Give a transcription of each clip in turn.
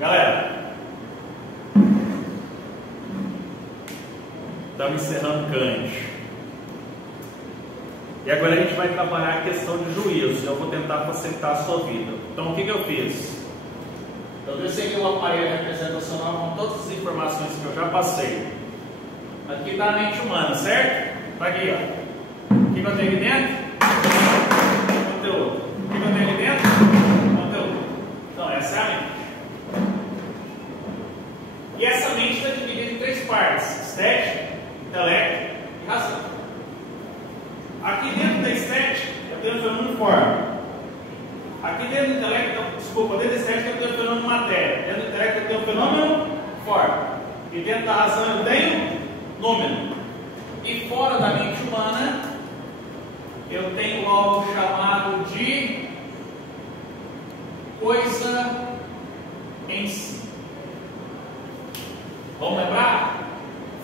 Galera, estamos encerrando Kant. E agora a gente vai trabalhar a questão de juízo. Eu vou tentar facilitar a sua vida. Então, o que eu fiz? Eu desenhei o aparelho representacional com todas as informações que eu já passei. Aqui está a mente humana, certo? Está aqui, ó. O que eu tenho aqui dentro? Conteúdo. O que eu tenho aqui dentro? Conteúdo. Então, essa é a mente. E essa mente está dividida em três partes: estética, intelecto e razão. Aqui dentro da estética eu tenho o fenômeno forma. Aqui dentro do intelecto, dentro da estética eu tenho o fenômeno matéria. Dentro do intelecto eu tenho o fenômeno forma. E dentro da razão eu tenho número. E fora da mente humana eu tenho algo chamado de coisa em si. Vamos lembrar?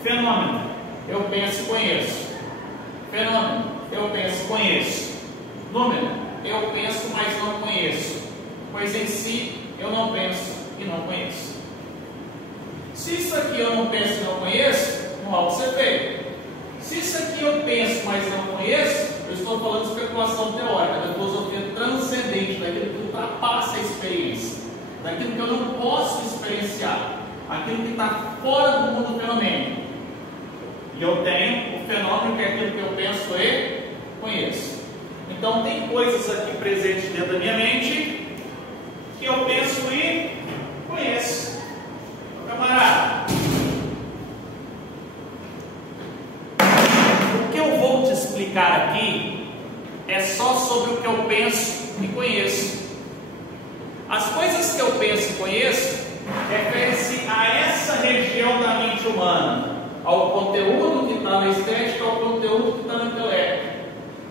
Fenômeno. Eu penso e conheço. Fenômeno. Eu penso e conheço. Número. Eu penso, mas não conheço. Coisa em si, eu não penso e não conheço. Se isso aqui eu não penso e não conheço, não há o que ser feito. Se isso aqui eu penso, mas não conheço, eu estou falando de especulação teórica, da filosofia transcendente, daquilo que ultrapassa a experiência, daquilo que eu não posso experienciar, aquilo que está fora do mundo fenomênico. E eu tenho o fenômeno, que é aquilo que eu penso e conheço. Então tem coisas aqui presentes dentro da minha mente que eu penso e conheço. Camarada, o que eu vou te explicar aqui é só sobre o que eu penso e conheço. As coisas que eu penso e conheço referem-se a essa região da mente humana, ao conteúdo que está na estética, ao conteúdo que está no intelecto.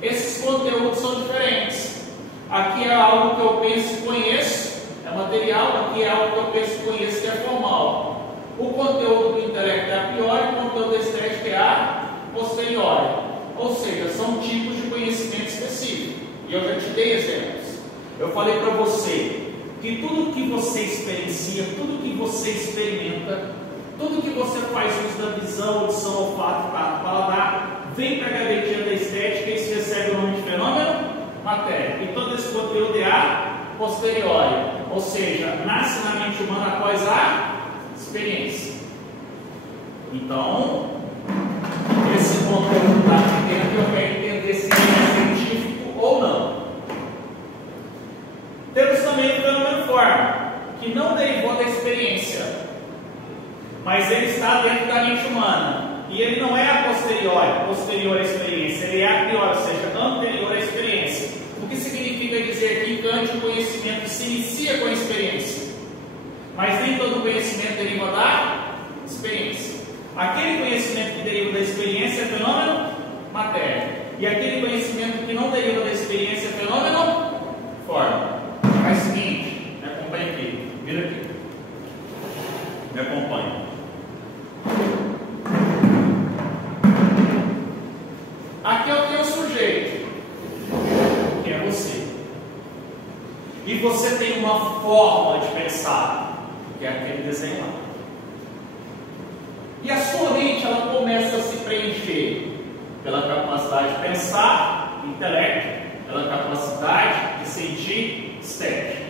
Esses conteúdos são diferentes. Aqui é algo que eu penso e conheço, é material. Aqui é algo que eu penso e conheço, que é formal. O conteúdo do intelecto é a priori, o conteúdo da estética é a posteriori. Ou seja, são tipos de conhecimento específico. E eu já te dei exemplos. Eu falei para você que tudo que você experiencia, tudo que você experimenta, tudo que você faz uso da visão, audição, olfato, tato, paladar, vem para a gavetinha da estética e se recebe o nome de fenômeno, matéria. E todo esse conteúdo é a posteriori, ou seja, nasce na mente humana após a experiência. Então, esse conteúdo está aqui dentro, eu quero entender se ele é científico ou não. Temos também o fenômeno forma, que não derivou da experiência, mas ele está dentro da mente humana. E ele não é a posterior à experiência, ele é a priori, ou seja, anterior à experiência. O que significa dizer que em Kant o conhecimento se inicia com a experiência, mas nem todo conhecimento deriva da experiência. Aquele conhecimento que deriva da experiência é fenômeno matéria, e aquele conhecimento que não deriva da experiência é fenômeno forma. Faz o seguinte, me acompanha aqui, vira aqui, me acompanha. Aqui é o teu sujeito, que é você. E você tem uma forma de pensar, que é aquele desenho lá. E a sua mente, ela começa a se preencher pela capacidade de pensar, intelecto, pela capacidade de sentir, estética.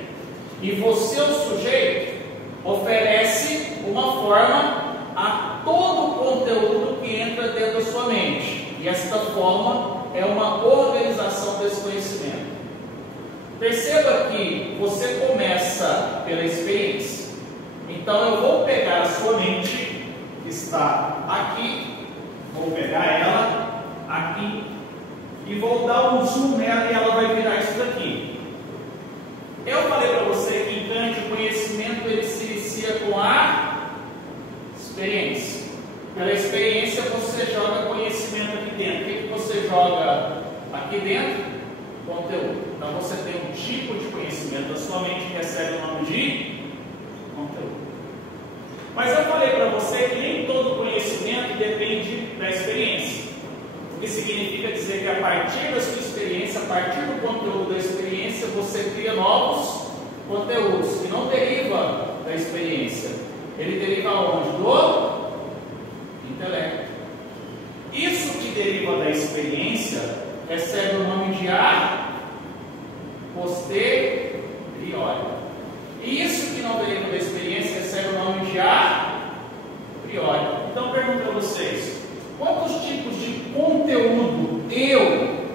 E você, o sujeito, oferece uma forma a todo o conteúdo que entra dentro da sua mente. E esta forma é uma organização desse conhecimento. Perceba que você começa pela experiência. Então eu vou pegar a sua mente, que está aqui, vou pegar ela aqui e vou dar um zoom nela e ela vai virar isso daqui. Eu falei para você que em Kant o conhecimento ele se inicia com a experiência. Pela experiência você joga conhecimento aqui dentro. O que você joga aqui dentro? Conteúdo. Então você tem um tipo de conhecimento da sua mente que recebe o nome de conteúdo. Mas eu falei para você que nem todo conhecimento depende da experiência. O que significa dizer que a partir da sua experiência, a partir do conteúdo da experiência, você cria novos conteúdos que não derivam da experiência. Ele deriva onde? Do intelecto. Isso que deriva da experiência recebe o nome de a posteriori. E isso que não deriva da experiência recebe o nome de a priori. Então, pergunto a vocês: quantos tipos de conteúdo eu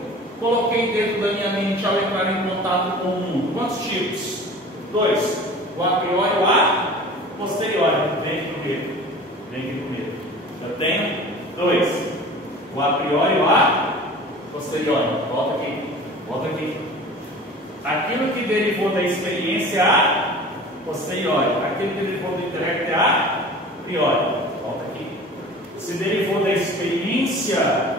coloquei dentro da minha mente ao entrar em contato com o mundo? Quantos tipos? 2. O a priori e o a posteriori. Vem aqui comigo. Vem aqui comigo. Eu tenho 2. O a priori e o a posteriori. Volta aqui. Volta aqui. Aquilo que derivou da experiência é a posteriori. Aquilo que derivou do intelecto é a priori. Volta aqui. Se derivou da experiência,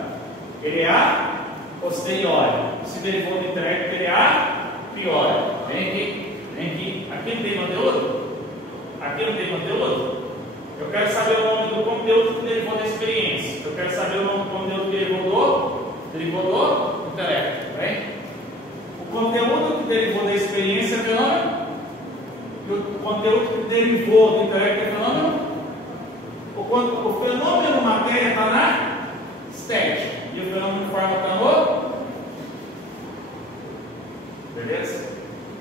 ele é a posteriori. Se derivou do intelecto, ele é a priori. Vem aqui. Vem aqui. Aqui não tem conteúdo? Aqui não tem conteúdo? Eu quero saber o nome do conteúdo que derivou da experiência. Eu quero saber o nome do conteúdo que derivou do intelecto. Vem? O conteúdo que derivou da experiência é fenômeno. E o conteúdo que derivou do intelecto é fenômeno. O fenômeno matéria está na estética. E o fenômeno forma está no. Beleza?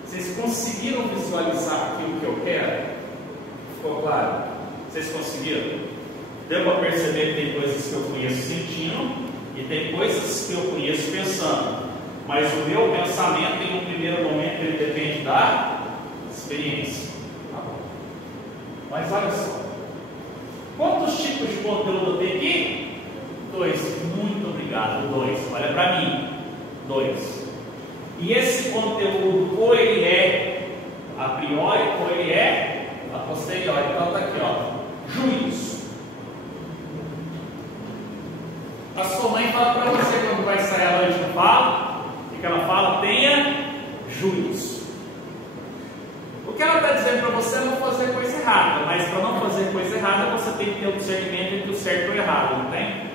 Vocês conseguiram visualizar aquilo que eu quero? Ficou claro? Vocês conseguiram? Deu para perceber que tem coisas que eu conheço sentindo e tem coisas que eu conheço pensando. Mas o meu pensamento, em um primeiro momento, ele depende da experiência. Tá bom. Mas olha só. Quantos tipos de conteúdo eu tenho aqui? 2. Muito obrigado. 2. Olha para mim. 2. E esse conteúdo, ou ele é a priori, ou ele é a posteriori. Então está aqui, ó. Juízo. A sua mãe fala para você quando vai sair à noite no fala. Que ela fala, tenha juízo. O que ela está dizendo para você é não fazer coisa errada, mas para não fazer coisa errada você tem que ter o discernimento entre o certo e o errado, não tem?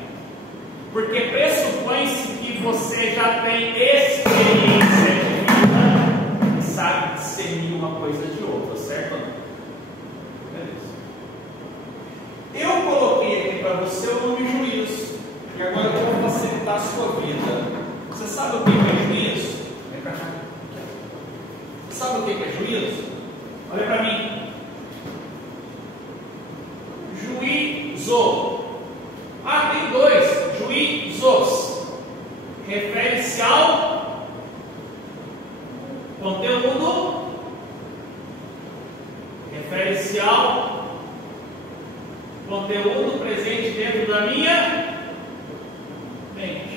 Porque pressupõe-se que você já tem experiência de vida e sabe discernir uma coisa de outra, certo ou não? Beleza. Eu coloquei aqui para você o nome juízo, e agora eu vou facilitar a sua vida. Você sabe o que é juízo? Vem para cá. Você sabe o que é juízo? Olha para mim. Juízo. Ah, tem 2. Juízos. Refere-se ao conteúdo. Refere-se ao conteúdo presente dentro da minha mente.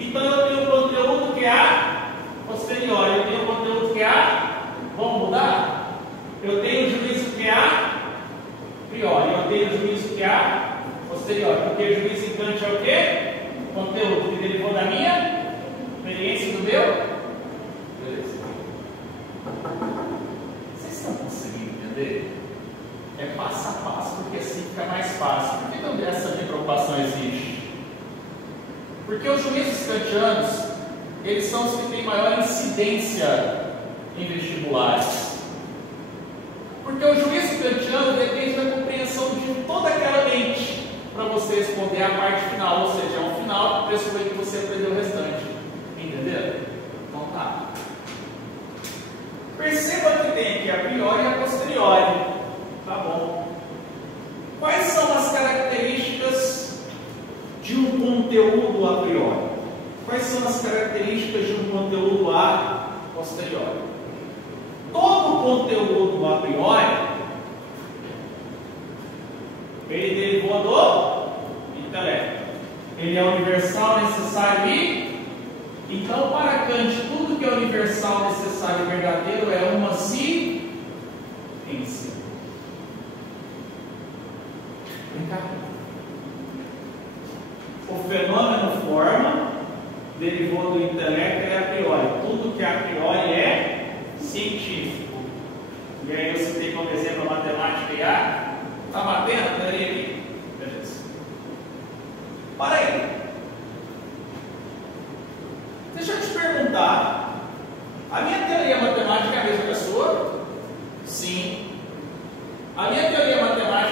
Então eu tenho o conteúdo que é a posteriori, eu tenho o conteúdo que é a. Vamos mudar? Eu tenho o juízo que é a priori, eu tenho o juízo que é a posteriori. Porque o juízo em Kant é o quê? Conteúdo que derivou da minha experiência do meu. Beleza. Vocês estão conseguindo entender? É passo a passo, porque assim fica mais fácil. Por que não essa minha preocupação existe? Porque os juízos kantianos, eles são os que têm maior incidência em vestibulares. Porque o juízo kantiano depende da compreensão de toda aquela mente para você responder a parte final, ou seja, é um final que pressupõe que você aprendeu o restante. Entenderam? Então tá. Perceba que tem aqui a priori e a posteriori. Tá bom. Quais são as características de um conteúdo a priori? Quais são as características de um conteúdo a posteriori? Todo conteúdo a priori, ele derivou do intelecto. Ele é universal, necessário e... Então, para Kant, tudo que é universal, necessário e verdadeiro é uma ciência. Vem cá. O fenômeno forma, derivou do intelecto, é a priori. Tudo que é a priori é científico. E aí eu citei como exemplo a matemática e a... Está batendo? Peraí aqui. Beleza. Para aí. Deixa eu te perguntar. A minha teoria matemática é a mesma que a sua? Sim. A minha teoria matemática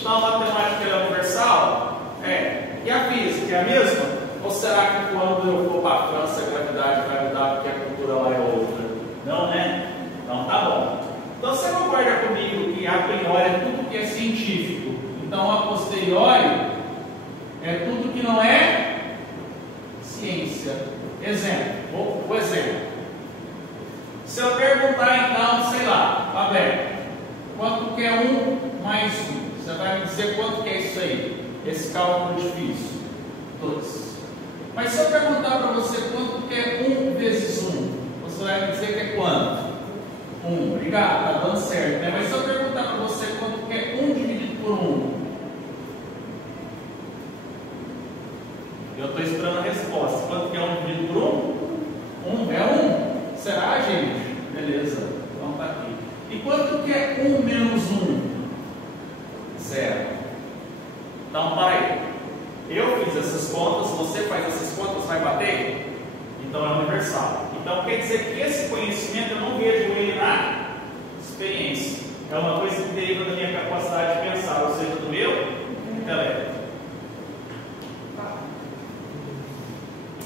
Então a matemática é universal? É. E a física é a mesma? Ou será que quando eu for para a França a gravidade vai mudar porque a cultura lá é outra? Não, né? Então tá bom. Então você concorda comigo que a priori é tudo que é científico. Então a posteriori é tudo que não é ciência. Exemplo. O exemplo. Se eu perguntar então, sei lá, Abel, quanto que é 1 mais 1? Você vai me dizer quanto que é isso aí? Esse cálculo difícil. 2. Mas se eu perguntar para você quanto que é 1 vezes 1, você vai me dizer que é quanto? 1. Obrigado, está dando certo, né? Mas se eu perguntar para você quanto que é 1 dividido por 1, eu estou esperando a resposta. Quanto que é 1 dividido por 1? 1 é 1. Será, gente? Beleza. Então está aqui. E quanto que é 1 menos 1? 0. Então, para aí. Eu fiz essas contas, você faz essas contas, vai bater? Então é universal. Então quer dizer que esse conhecimento eu não vejo ele na experiência. É uma coisa que deriva da minha capacidade de pensar, ou seja, do meu intelecto.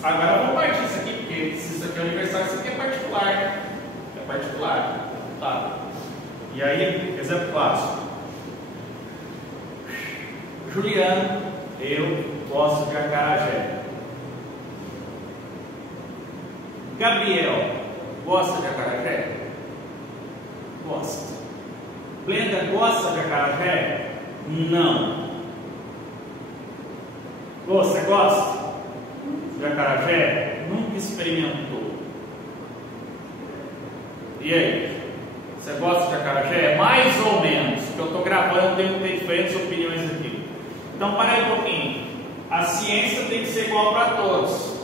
Agora vamos partir isso aqui, porque se isso aqui é universal, isso aqui é particular. É particular. Tá. E aí, exemplo clássico. Juliano, eu gosto de acarajé. Gabriel, gosta de acarajé? Gosta. Glenda gosta de acarajé? Não. Você gosta de acarajé? Nunca experimentou. E aí? Você gosta de acarajé? Mais ou menos. Porque eu estou gravando, tem diferentes opiniões aqui. Então, para aí um pouquinho. A ciência tem que ser igual para todos.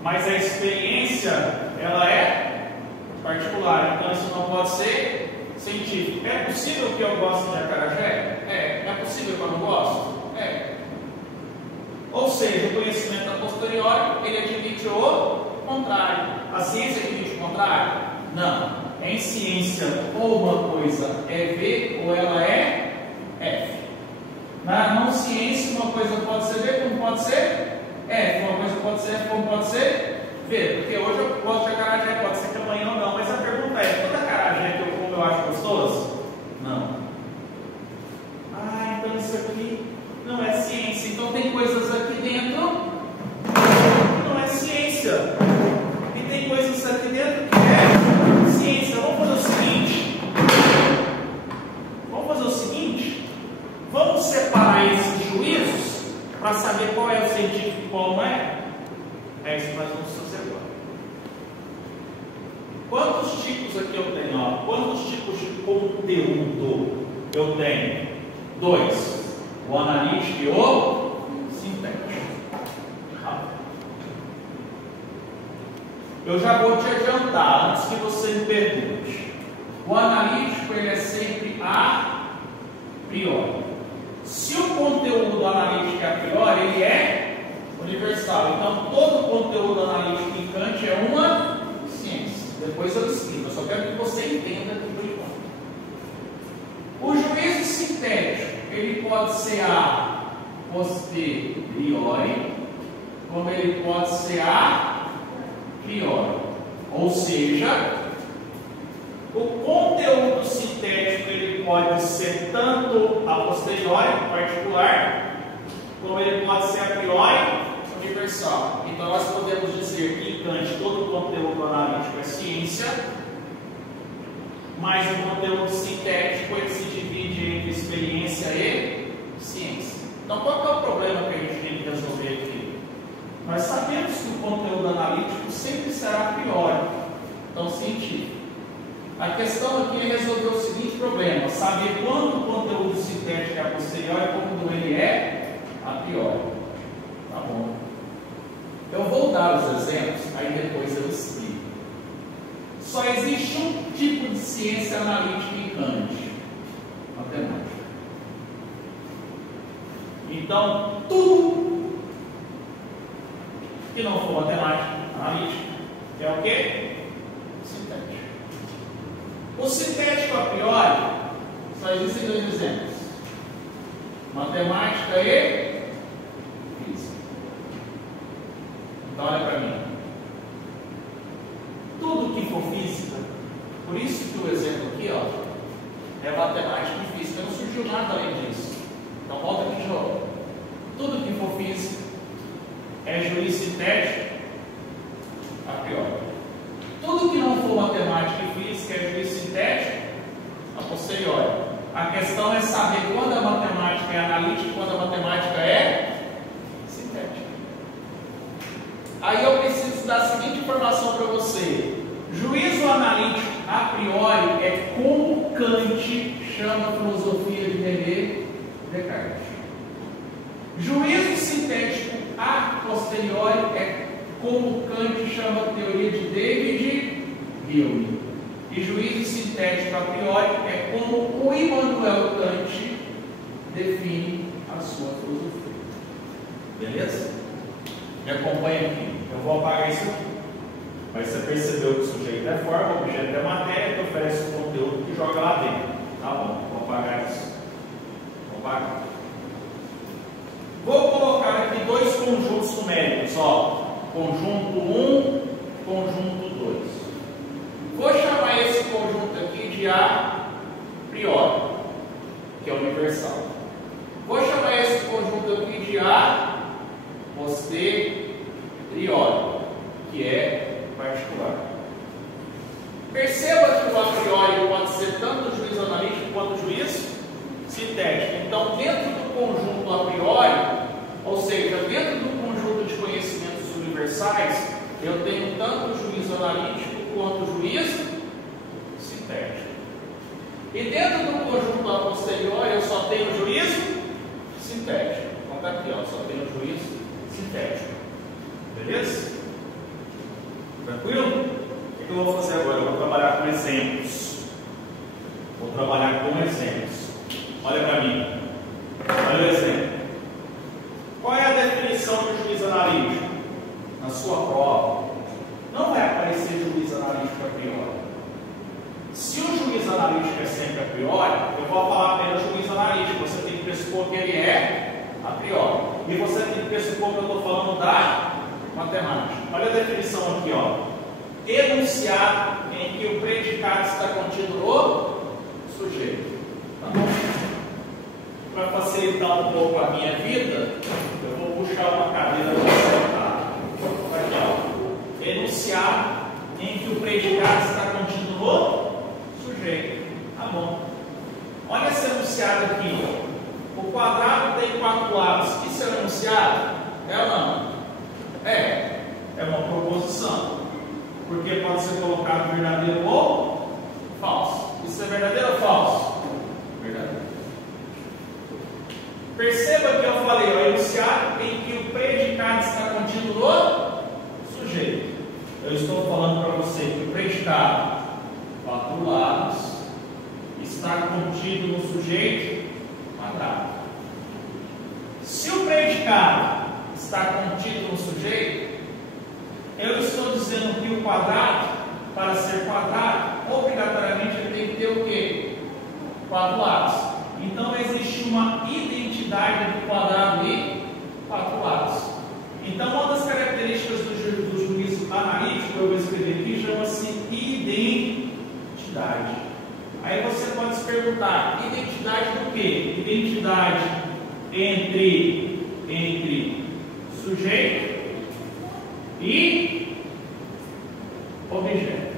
Mas a experiência, ela é particular. Então, isso não pode ser científico. É possível que eu goste de acarajé? É. É possível que eu não gosto? É. Ou seja, o conhecimento a posteriori, ele admite o contrário. A ciência admite o contrário? Não. Em ciência, ou uma coisa é V ou ela é F. Na não ciência, uma coisa pode ser V como pode ser F. Uma coisa pode ser F como pode ser V. Porque hoje eu gosto de acarajé, pode ser que amanhã ou não. Mas a pergunta é, toda acarajé que eu como eu acho gostoso? Não. Ah, então isso aqui não é ciência. Então tem coisas aqui dentro que não é ciência. E tem coisas aqui dentro que é ciência. Vamos fazer o seguinte. Vamos separar esses juízos para saber qual é o científico e qual não é? É isso que nós vamos fazer agora. Quantos tipos aqui eu tenho? Ó? Quantos tipos de conteúdo eu tenho? 2. O analítico e o sintético. Eu já vou te adiantar, antes que você me pergunte. O analítico ele é sempre a priori. Se o conteúdo analítico é a priori, ele é universal. Então, todo conteúdo analítico em Kant é uma ciência. Depois eu explico. Eu só quero que você entenda aqui por enquanto. O juízo sintético, ele pode ser a posteriori, como ele pode ser a priori. Ou seja, o conteúdo sintético ele pode ser tanto a posteriori, particular, como ele pode ser a priori, universal. Então nós podemos dizer que em Kant todo conteúdo analítico é ciência, mas o conteúdo sintético ele se divide entre experiência e ciência. Então qual que é o problema que a gente tem que resolver aqui? Nós sabemos que o conteúdo analítico sempre será a priori, então científico. A questão aqui é resolver o seguinte problema: saber quando o conteúdo sintético é a posteriori e quando ele é a priori. Tá bom. Eu vou dar os exemplos, aí depois eu explico. Só existe um tipo de ciência analítica em Kant: matemática. Então, tudo que não for matemática analítica é o quê? Sintético. O sintético a priori, só existem 2 exemplos. matemática e física. Então olha para mim. Tudo que for física, por isso que o exemplo aqui, ó, é matemática e física, não surgiu nada além disso. Então volta aqui de novo. Tudo que for física é juiz sintético a priori. Tudo que não for matemática e física é juiz sintético a posteriori. A questão é saber quando a matemática é analítica e quando a matemática é sintética. Aí eu preciso dar a seguinte informação para você. Juízo analítico a priori é como Kant chama a filosofia de René Descartes. Juízo sintético a posteriori é como Kant chama a teoria de David Hume. E juízo sintético a priori é como o Immanuel Kant define a sua filosofia. Beleza? Me acompanha aqui. Eu vou apagar isso aqui. Mas você percebeu que o sujeito é forma, o objeto é matéria, que oferece o conteúdo que joga lá dentro. Tá bom, vou apagar isso. Vou apagar. Vou colocar aqui dois conjuntos numéricos, ó. Conjunto 1, conjunto 2. Vou chamar esse conjunto aqui de A priori, que é universal. Vou chamar esse conjunto aqui de A posteriori, que é particular. Perceba que o a priori pode ser tanto juízo analítico quanto juízo sintético. Então, dentro do conjunto a priori, ou seja, dentro do conjunto de conhecimentos universais, eu tenho tanto juízo analítico quanto juízo sintético. E dentro do conjunto a posteriori, eu só tenho juízo sintético. Então está aqui, ó, só tenho juízo sintético. Beleza? Tranquilo? O que eu vou fazer agora? Eu vou trabalhar com exemplos. Vou trabalhar com exemplos. Olha para mim. Olha o exemplo. Qual é a definição de juízo analítico? Na sua prova, não vai aparecer juízo analítico a priori. Se o juízo analítico é sempre a priori, eu vou falar apenas juízo analítico. Você tem que pressupor que ele é a priori. E você tem que pressupor que eu estou falando da matemática. Olha a definição aqui, ó. Enunciado em que o predicado está contido no sujeito. Tá bom? Para facilitar um pouco a minha vida, eu vou puxar uma cadeira para sentar. Aqui, ó. Enunciado em que o predicado está contido no sujeito. Tá bom. Olha esse enunciado aqui. O quadrado tem 4 lados. Isso é um enunciado? É ou não? É uma proposição. Porque pode ser colocado verdadeiro ou falso. Isso é verdadeiro ou falso? Verdadeiro. Perceba que eu falei, ó, enunciado em que o predicado está contido no sujeito. Eu estou falando para você que o predicado, 4 lados, está contido no sujeito quadrado. Se o predicado está contido no sujeito, eu estou dizendo que o quadrado, para ser quadrado, obrigatoriamente ele tem que ter o quê? 4 lados. Então existe uma identidade do quadrado e 4 lados. Então uma das características do juízo analítico, eu vou escrever aqui, chama-se identidade. Aí você pode se perguntar, identidade do quê? Identidade entre sujeito e objeto.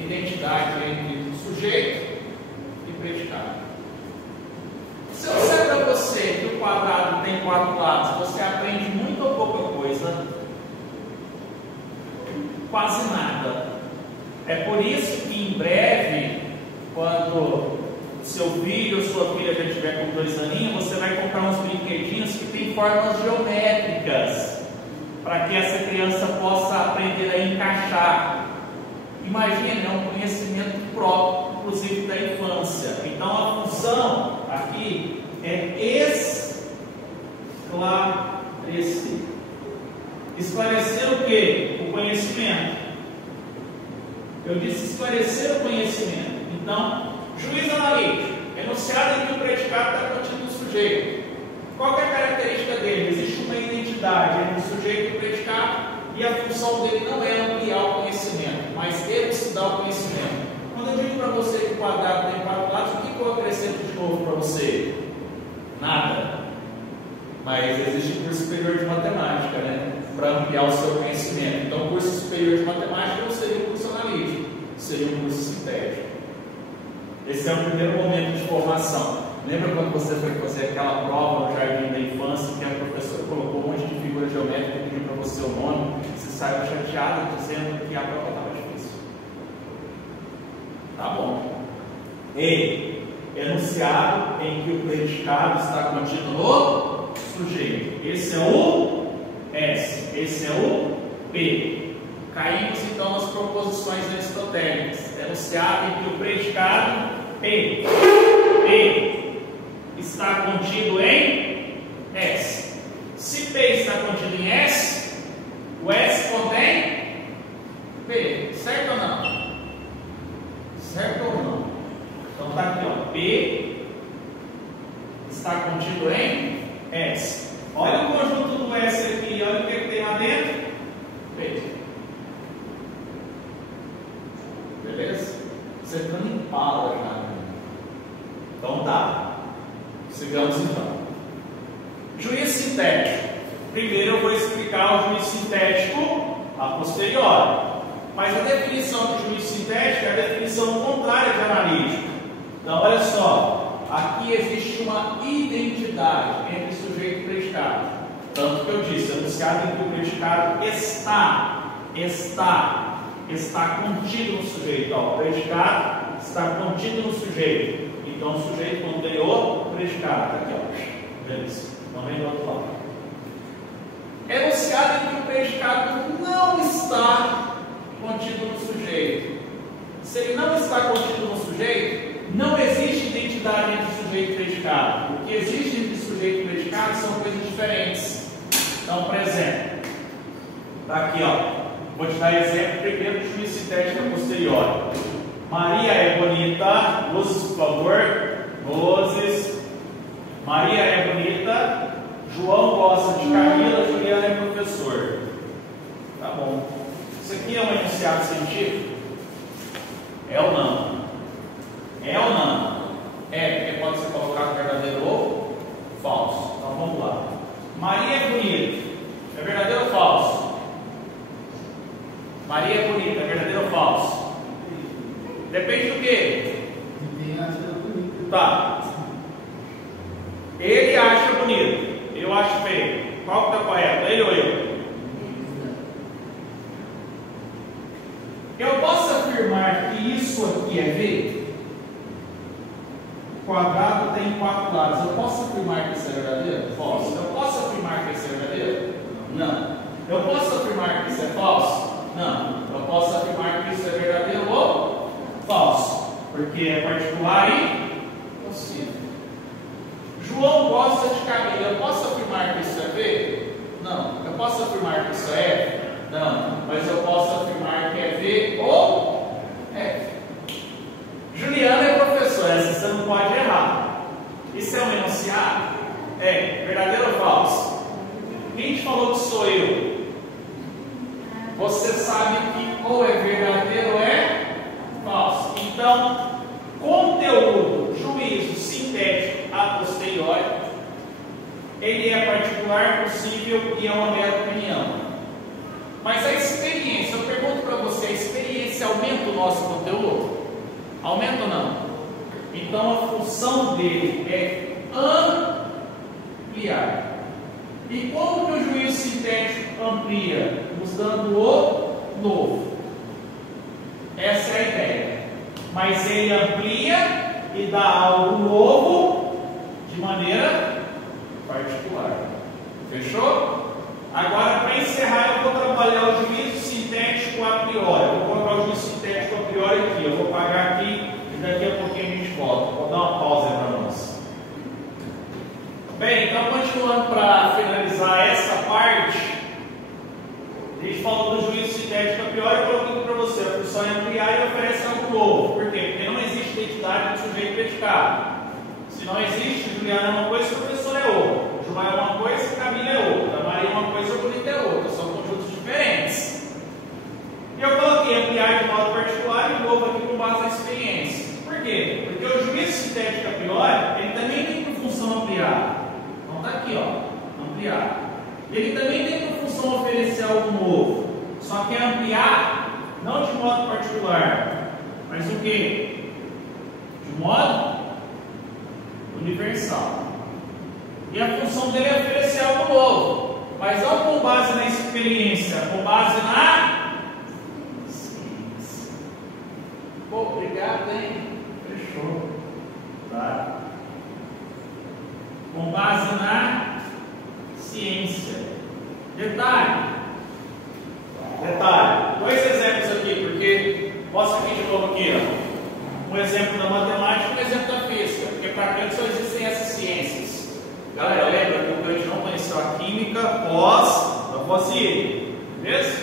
Identidade entre sujeito e predicado. Se eu disser para você que o quadrado tem 4 lados, você aprende muito ou pouca coisa? Quase nada. É por isso que em breve, quando seu filho ou sua filha já estiver com 2 aninhos, você vai comprar uns brinquedinhos que tem formas geométricas, para que essa criança possa aprender a encaixar. Imagine, é um conhecimento próprio, inclusive da infância. Então a função aqui é esclarecer. Esclarecer o quê? O conhecimento. Eu disse esclarecer o conhecimento. Então, juízo analítico, enunciado em que o predicado está contido no sujeito. sujeito. Qual que é a característica dele? Existe uma identidade entre o sujeito e o predicado, e a função dele não é ampliar o conhecimento, mas elucidar o conhecimento. Quando eu digo para você que o quadrado tem 4 lados, o que eu acrescento de novo para você? Nada. Mas existe um curso superior de matemática, né? Para ampliar o seu conhecimento. Então, o curso superior de matemática não seria um curso analítico, seria um curso sintético. Esse é o primeiro momento de formação. Lembra quando você foi fazer aquela prova no jardim da infância, que a professora colocou um monte de figura geométrica e pediu para você o nome? Você saiu chateado dizendo que a prova estava difícil. Tá bom. E enunciado em que o predicado está contido no sujeito. Esse é o S, esse é o P. Caímos então nas proposições aristotélicas. Enunciado em que o predicado P está contido em S. Se P está contido em S, o S contém P. Certo ou não? Certo ou não? Então está aqui, ó. P está contido em S. Olha o conjunto do S aqui, olha o que tem lá dentro. P. Beleza? Você está em pala já. Então tá. Sigamos então. Juiz sintético. Primeiro eu vou explicar o juiz sintético a posteriori. Mas a definição de juiz sintético é a definição contrária de analítico. Então olha só. Aqui existe uma identidade entre sujeito e predicado. Tanto que eu disse, enunciado em que o predicado está contido no sujeito. Ó, o predicado está contido no sujeito. Então o sujeito contém o predicado. Aqui, ó. Beleza. Então vem do outro lado. Enunciado em que o predicado não está contido no sujeito. Se ele não está contido no sujeito, não existe identidade entre sujeito e predicado. O que existe entre sujeito e predicado são coisas diferentes. Então, por exemplo, está aqui, ó. Vou te dar exemplo primeiro de juiz sintético a posteriori. Maria é bonita. Luzes, por favor. Luzes. Maria é bonita. João gosta de Camila. Juliana é professor. Tá bom. Isso aqui é um enunciado científico? É ou não? É ou não? É, porque pode ser colocado verdadeiro ou falso. Então vamos lá. Maria é bonita. É verdadeiro ou falso? Maria é bonita. É verdadeiro ou falso? Depende do quê? Tá. Ele acha bonito. Eu acho feio. Qual que está correto? Ele ou eu? Eu posso afirmar que isso aqui é V? O quadrado tem 4 lados. Eu posso afirmar que isso é verdadeiro? Falso. Eu posso afirmar que isso é verdadeiro? Não. Eu posso afirmar que isso é falso? Não. Eu posso afirmar que isso é verdadeiro ou falso? Porque é particular e possível. João gosta de Camila. Eu posso afirmar que isso é V? Não. Eu posso afirmar que isso é F? Não. Mas eu posso afirmar que é V ou F. Juliana é professora. Essa você não pode errar. Isso é um enunciado? É. Verdadeiro ou falso? Quem te falou que sou eu? Você sabe que ou é verdadeiro ou é falso. Então, conteúdo, juízo sintético a posteriori, ele é particular, possível e é uma mera opinião. Mas a experiência, eu pergunto para você, a experiência aumenta o nosso conteúdo? Aumenta ou não? Então a função dele é ampliar. E como que o juízo sintético amplia? Nos dando o novo. Essa é a ideia. Mas ele amplia e dá algo novo de maneira particular. Fechou? Agora, para encerrar, eu vou trabalhar o juízo sintético a priori. Eu vou colocar o juízo sintético a priori aqui. Eu vou pagar aqui e daqui a pouquinho a gente volta. Vou dar uma pausa aí para nós. Bem, então continuando para finalizar essa parte, a gente falou do juízo sintético a priori. Eu coloquei aqui para você. A função é ampliar e oferece algo novo. Por quê? Porque não existe identidade do sujeito predicado. Se Se não existe, Juliana é uma coisa, professor é outra. João é uma coisa, Camila é outra. Maria é uma coisa, Bonita é outra. São conjuntos diferentes. E eu coloquei ampliar de modo particular e novo aqui com base na experiência. Por quê? Porque o juízo sintético a priori, ele também tem por função ampliar. Então está aqui, ó, ampliar. Ele também tem por função oferecer algo novo. Só que é ampliar, não de modo particular, mas o quê? De modo universal. E a função dele é oferecer algo novo. Mas não com base na experiência, com base na ciência. Pô, obrigado, hein? Fechou. Tá? Com base na ciência. Detalhe. Dois exemplos aqui, porque mostra aqui de novo aqui, ó. Um exemplo da matemática e um exemplo da física, porque para Kant só existem essas ciências. Galera, lembra que o Kant não conheceu a química Lavoisier, beleza?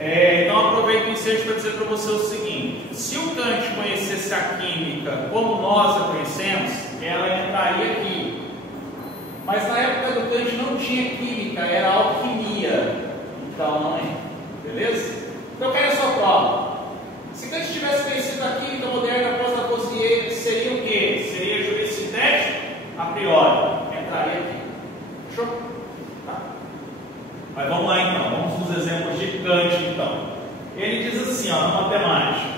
Então aproveito o ensejo para dizer para você o seguinte: se o Kant conhecesse a química como nós a conhecemos, ela entraria aqui. Mas na época do Kant não tinha química, era alquimia. Então não é. Beleza? Então cai a sua prova. Se Kant tivesse conhecido a química moderna após Lavoisier, seria o quê? Seria juízo sintético? A priori. Entraria aqui. Fechou? Tá. Mas vamos lá então. Vamos nos exemplos de Kant então. Ele diz assim, ó, na matemática: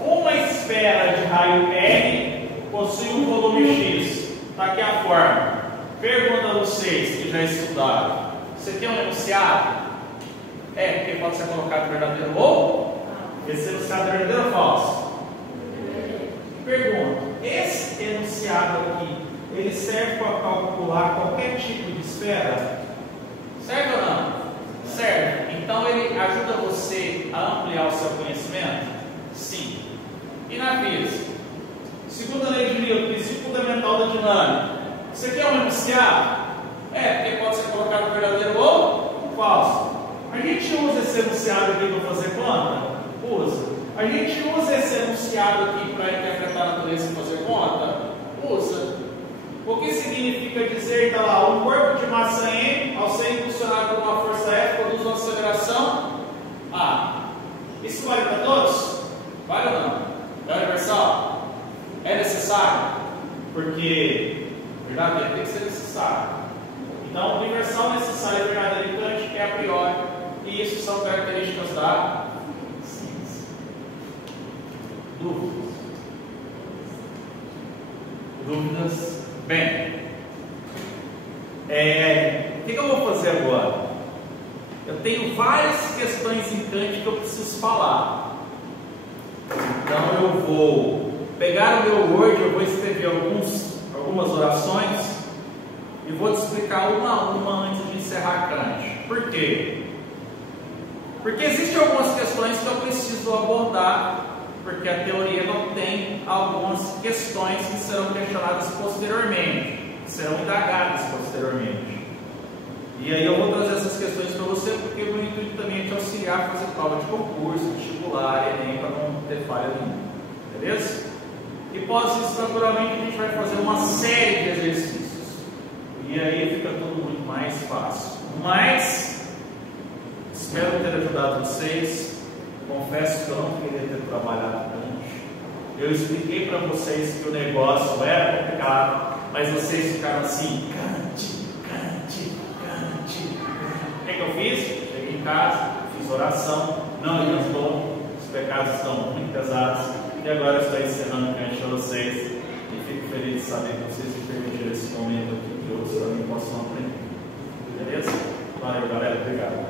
uma esfera de raio R possui um volume X. Está aqui a forma. Pergunta a vocês que já estudaram: você tem um enunciado? Porque pode ser colocado verdadeiro ou? Esse enunciado é verdadeiro ou falso? Pergunta: esse enunciado aqui, ele serve para calcular qualquer tipo de esfera? Serve ou não? Serve. Então ele ajuda você a ampliar o seu conhecimento? Sim. E na física? Segunda lei de Newton, princípio fundamental da dinâmica. Isso aqui é um enunciado? Porque pode ser colocado verdadeiro ou falso. A gente usa esse enunciado aqui para fazer conta? Usa. A gente usa esse enunciado aqui para interpretar a natureza e fazer conta? Usa. O que significa dizer, está lá, um corpo de massa M, ao ser impulsionado por uma força F, produz uma aceleração A. Isso vale para todos? Vale ou não? É universal? É necessário? Porque verdadeiro tem que ser necessário. Então, universal, necessário e verdadeiro em Kant é a priori. E isso são características da ciência. Dúvidas? Dúvidas? Bem, o que eu vou fazer agora? Eu tenho várias questões em Kant que eu preciso falar. Então eu vou pegar o meu Word, eu vou escrever algumas orações e vou te explicar uma a uma antes de encerrar Kant. Por quê? Porque existem algumas questões que eu preciso abordar, porque a teoria não tem algumas questões que serão questionadas posteriormente, que serão indagadas posteriormente. E aí eu vou trazer essas questões para você, porque o meu intuito também é te auxiliar a fazer prova de concurso, vestibular, Enem, para não ter falha nenhuma. Beleza? E após isso, naturalmente, a gente vai fazer uma série de exercícios. E aí fica tudo muito mais fácil. Mas, espero ter ajudado vocês. Confesso que eu não queria ter trabalhado tanto. Eu expliquei para vocês que o negócio era complicado, mas vocês ficaram assim, Kant. O que eu fiz? Cheguei em casa, fiz oração, não adiantou, os pecados estão muito pesados, e agora eu estou encerrando Kant para vocês, e fico feliz de saber que vocês me permitiram esse momento aqui, que outros também possam aprender. Beleza? Valeu, galera, obrigado.